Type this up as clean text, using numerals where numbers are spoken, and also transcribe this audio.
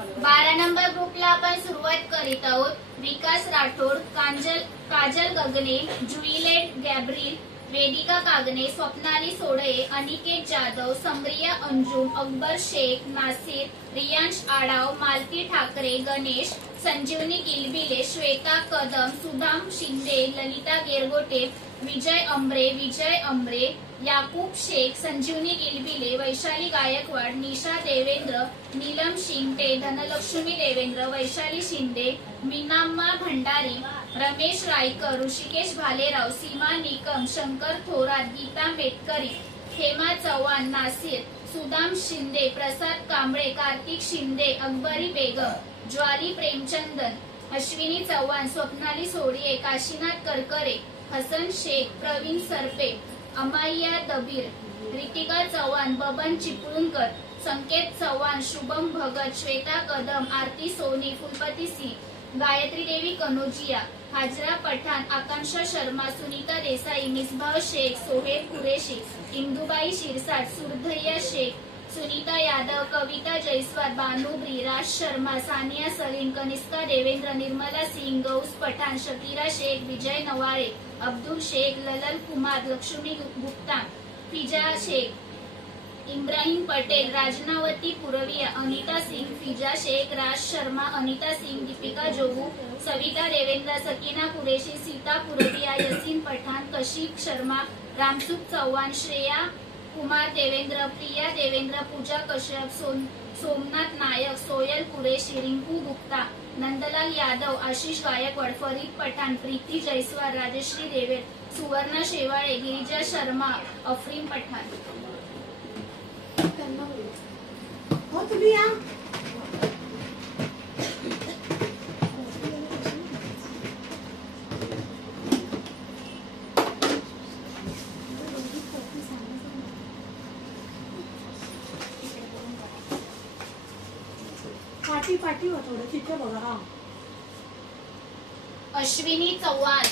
12 number ग्रुपला आपण सुरुवात करीत आहोत। विकास राठोड, काजल गगने, जुइलेट गॅब्रिल, वेदिका कागने, स्वप्नाली सोडये, अनिकेत जाधव, समरिया अंजुम, अकबर शेख, नासिर, रियांश आडाव, मालती ठाकरे, गणेश, संजीवनी किलबिले, श्वेता कदम, सुधाम शिंदे, ललिता गेरगोटे, विजय अमरे, याकूब शेख, संजीवनी किलबिले, वैशाली गायकवाड, निशा देवेंद्र, नीलम शिंदे, धनलक्ष्मी देवेंद्र, वैशाली शिंदे, मीनाम्मा भंडारी, रमेश रायकर, ऋषिकेश भालेराव, सीमा निकम, शंकर थोरात, गीता मेटकरी, हेमा चव्हाण, नासिर, सुदाम शिंदे, प्रसाद कांबळे, कार्तिक शिंदे, अकबरी बेगम, ज्वाली प्रेमचंदन, अश्विनी चव्हाण, स्वप्नाली सोडिये, काशीनाथ करकरे, हसन शेख, प्रवीण सरपे, अमाइया दबीर, रितिका चव्हाण, बबन चिपळूणकर, संकेत चव्हाण, शुभम भगत, श्वेता कदम, आरती सोनी, फुलपती सिंह, गायत्री देवी कनोजिया, हाजरा पठाण, आकांक्षा शर्मा, सुनीता देसाई, मिसबाह शेख, सोहेल कुरेशी, इंदुबाई शिरसाट, सुरधैया शेख, सुनीता यादव, कविता जयस्वाल, बानुब्री, राज शर्मा, सानिया सलीम, कनिष्का देवेंद्र, निर्मला सिंह, गौस पठाण, शकीरा शेख, विजय नवाळे, अब्दुल शेख, ललन कुमार, लक्ष्मी गुप्ता, फिजा शेख, इब्राहिम पटेल, राजनावती पुरविया, अनिता सिंह, फिजा शेख, राज शर्मा, अनिता सिंह, दीपिका जोगू, सविता देवेंद्र, सकीना कुरेशी, सीता पुरविया, यसीन पठाण, कशिक शर्मा, रामसुख चव्हाण, श्रेया कुमार देवेंद्र, प्रिया देवेंद्र, पूजा कश्यप, सोमनाथ नायक, सोयल कुरेशी, रिंकू गुप्ता, नंदलाल यादव, आशीष गायकवाड, फरीद पठाण, प्रीती जयस्वाल, राजश्री देवेर, सुवर्णा शेवाळे, गिरिजा शर्मा, अफरीन पठाण। पाठी हो थोडं तिथे बघा। अश्विनी चव्हाण,